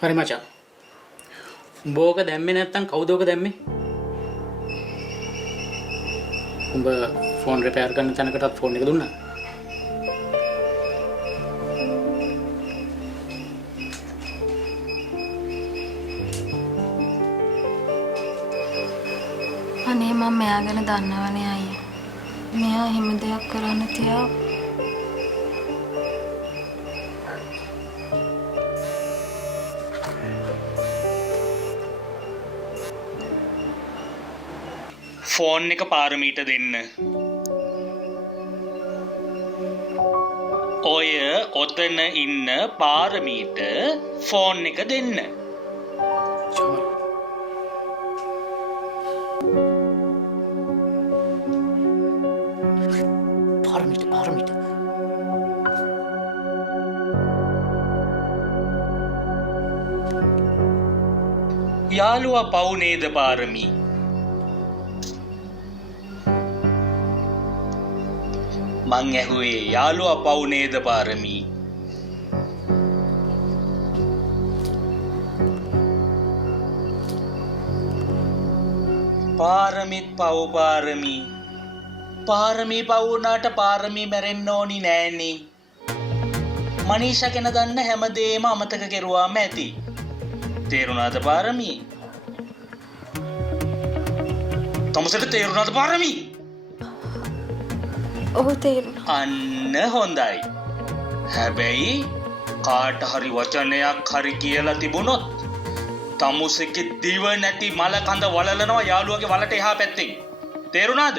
හරි මචං. උඹ ඕක දැම්මේ නැත්තම් කවුද ඕක දැම්මේ? උඹ ෆෝන් රිපෙයාර් කරන තැනකටත් ෆෝන් එක දුන්නා? අනේ මම මෙයා ගැන දන්නවනේ අයියේ. මෙයා එහෙම දෙයක් කරන්න තියා. ෆෝන් එක පාරමීට දෙන්න. ඔය ඔතන ඉන්න පාරමීට ෆෝන් එක දෙන්න. පාරමීට. යාළුවා පව් නේද පාරමී? මං ඇහුවේ යාළුවා පව් නේද පාරමී? පාරමිත් පව් පාරමී. පාරමී පව් වුණාට පාරමී මැරෙන්න ඕනි නෑනේ. මනීෂා ගැන දන්න හැමදේම අමතක කෙරුවාම ඇති. තේරුණාද පාරමී? තමුසට තේරුණාද පාරමී? ඔව් තේරුණා. අන්න හොඳයි. හැබැයි කාට හරි වචනයක් හරි කියලා තිබුණොත් තමුසෙගේ දිව නැති මල කඳ වලලනවා යාළුවගේ වලට එහා පැත්තෙන්. තේරුණාද?